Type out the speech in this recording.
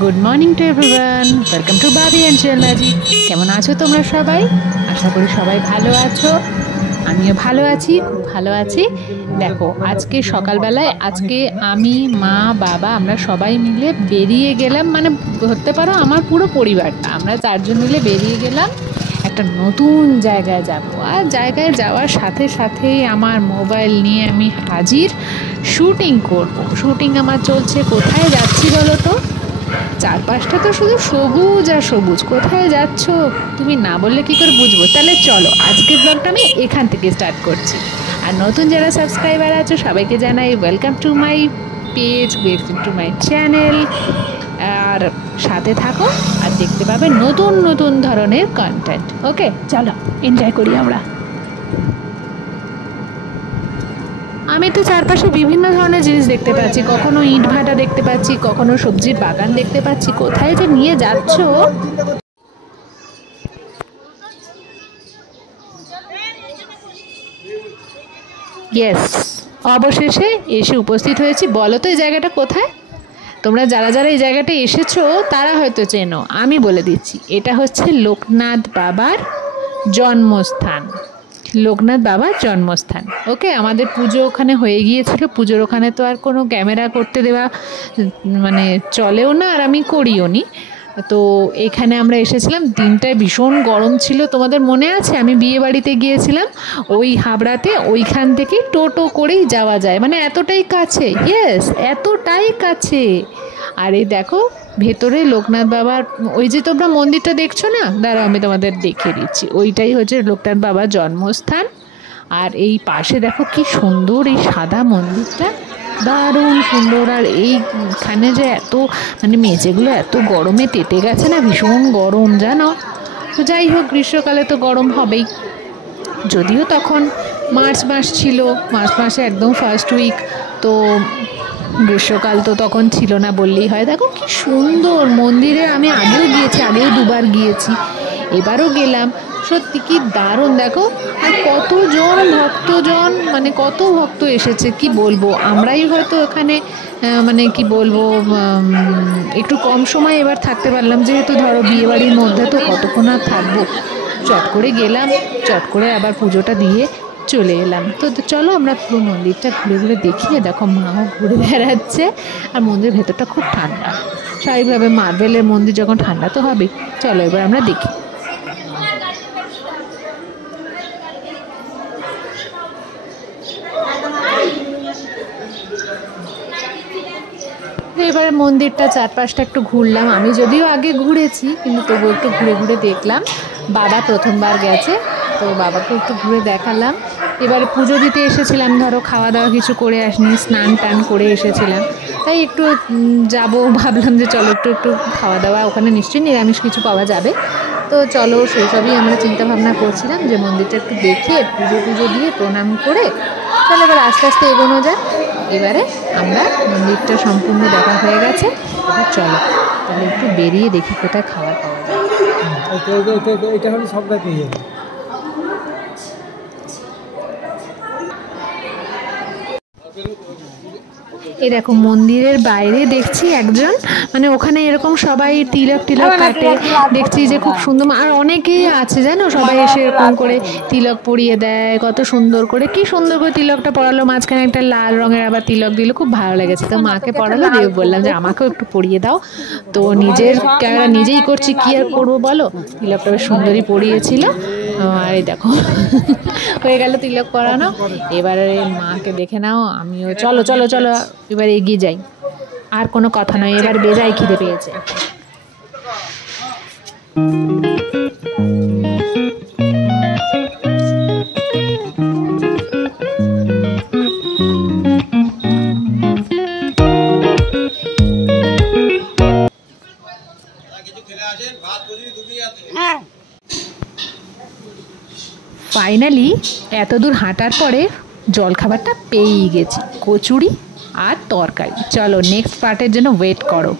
Good morning to everyone, welcome to Babi and Jewel magic. কেমন আছো তোমরা সবাই? আশা করি সবাই ভালো আছো, আমিও ভালো আছি, খুব ভালো আছি। দেখো আজকে সকালবেলায় আমি মা বাবা আমরা সবাই মিলে বেরিয়ে গেলাম, মানে ধরতে পারো আমার পুরো পরিবারটা, আমরা 4 জন মিলে বেরিয়ে গেলাম একটা নতুন জায়গায় যাব। আর জায়গায় যাওয়ার সাথে সাথেই আমার মোবাইল নিয়ে আমি হাজির, শুটিং করব। শুটিং আমার চলছে। কোথায় যাচ্ছি বলো তো? চারপাশটা তো শুধু সবুজ আর সবুজ। কোথায় যাচ্ছ তুমি না বললে কি করে বুঝবো? তাহলে চলো আজকের ব্লগটা আমি এখান থেকে স্টার্ট করছি। আর নতুন যারা সাবস্ক্রাইবার আছো সবাইকে জানাই welcome to my page, welcome to my channel. আর সাথে থাকো আর দেখতে পাবে নতুন নতুন ধরনের কন্টেন্ট। ওকে চলো এনজয় করি আমরা। আমি তো চারপাশে বিভিন্ন ধরনের জিনিস দেখতে পাচ্ছি, কখনো ইট ভাটা দেখতে পাচ্ছি, কখনো সবজির বাগান দেখতে পাচ্ছি। কোথায় যে নিয়ে যাচ্ছ? ইয়েস, অবশেষে এসে উপস্থিত হয়েছি। বলো তো এই জায়গাটা কোথায়? তোমরা যারা যারা এই জায়গাটা এসেছো তারা হয়তো চেনো, আমি বলে দিচ্ছি। এটা হচ্ছে লোকনাথ বাবার জন্মস্থান। লোকনাথ বাবার জন্মস্থান। ওকে, আমাদের পুজো ওখানে হয়ে গিয়েছিল। পুজোর ওখানে তো আর কোনো ক্যামেরা করতে দেওয়া মানে চলেও না, আর আমি করিও নি। তো এখানে আমরা এসেছিলাম, দিনটায় ভীষণ গরম ছিল। তোমাদের মনে আছে আমি বিয়ে বাড়িতে গিয়েছিলাম ওই হাবড়াতে, ওইখান থেকে টোটো করেই যাওয়া যায়, মানে এতটাই কাছে। ইয়েস, এতটাই কাছে। আর এই দেখো ভেতরে লোকনাথ বাবার ওই যে তোমরা মন্দিরটা দেখছো না, দাঁড়াও আমি তোমাদের দেখিয়ে দিচ্ছি। ওইটাই হচ্ছে লোকনাথ বাবার জন্মস্থান। আর এই পাশে দেখো কি সুন্দর এই সাদা মন্দিরটা, দারুণ সুন্দর। আর এইখানে যে এত মানে মেঝেগুলো এত গরমে তেতে গেছে না, ভীষণ গরম জানো। তো যাই হোক, গ্রীষ্মকালে তো গরম হবেই। যদিও তখন মার্চ মাস ছিল, মার্চ মাসে একদম ফার্স্ট উইক, তো গ্রীষ্মকাল তো তখন ছিল না বললেই হয়। দেখো কি সুন্দর মন্দিরে, আমি আগেও গিয়েছি, আগেও 2বার গিয়েছি, এবারও গেলাম। সত্যি কি দারুণ। দেখো আর কতজন ভক্তজন, মানে কত ভক্ত এসেছে কি বলবো। আমরাই হয়তো এখানে মানে কি বলবো একটু কম সময় এবার থাকতে পারলাম, যেহেতু ধরো বিয়েবাড়ির মধ্যে তো কতক্ষণ আর থাকবো। চট করে গেলাম, চট করে আবার পুজোটা দিয়ে চলে এলাম। তো চলো আমরা পুরো মন্দিরটা ঘুরে ঘুরে দেখি। দেখো মাও ঘুরে বেড়াচ্ছে। আর মন্দিরের ভেতরটা খুব ঠান্ডা, স্বাভাবিকভাবে মার্বেলের মন্দির যখন ঠান্ডা তো হবেই। চলো এবার আমরা দেখি। এবারে মন্দিরটা চারপাশটা একটু ঘুরলাম। আমি যদিও আগে ঘুরেছি, কিন্তু তবুও একটু ঘুরে ঘুরে দেখলাম। বাবা প্রথমবার গেছে, তো বাবাকে একটু ঘুরে দেখালাম। এবারে পুজো দিতে এসেছিলাম, ধরো খাওয়া দাওয়া কিছু করে আসিনি, স্নান টান করে এসেছিলাম, তাই একটু যাব ভাবলাম যে চলো একটু একটু খাওয়া দাওয়া, ওখানে নিশ্চয়ই নিরামিষ কিছু পাওয়া যাবে। তো চলো সেই সবই আমরা চিন্তা ভাবনা করছিলাম, যে মন্দিরটা একটু দেখে পুজো দিয়ে প্রণাম করে তাহলে এবার আস্তে আস্তে এগোনো যায়। এবারে আমরা মন্দিরটা সম্পূর্ণ দেখা হয়ে গেছে, এবার চলো তাহলে একটু বেরিয়ে দেখি কোথায় খাবার পাওয়া যায়। এটা হলে সবটা পেয়ে যাবে। এই দেখো মন্দিরের বাইরে দেখছি একজন, মানে ওখানে এরকম সবাই তিলক কাটে, দেখছি যে খুব সুন্দর। আর অনেকেই আছে জানো, সবাই এসে এরকম করে তিলক পরিয়ে দেয়, কত সুন্দর করে, কি সুন্দর করে তিলকটা পরালো, মাঝখানে একটা লাল রঙের আবার তিলক দিল, খুব ভালো লেগেছে। তো মাকে পরালো, দিয়ে বললাম যে আমাকেও একটু পরিয়ে দাও। তো নিজের ক্যামেরা নিজেই করছি, কি আর করবো বলো। তিলকটা বেশ সুন্দরই পরিয়েছিল। আর এই দেখো হয়ে গেল তিলক পরানো। এবারে মাকে দেখে নাও, আমিও চলো চলো চলো এবার এগিয়ে যাই। আর কোনো কথা নয়, এবার বেজায় খিদে পেয়েছে। ফাইনালি এত দূর হাঁটার পরে জলখাবারটা পেয়েই গেছি, কচুরি আর তরকারি। চলো নেক্সট পার্টের জন্য ওয়েট করো।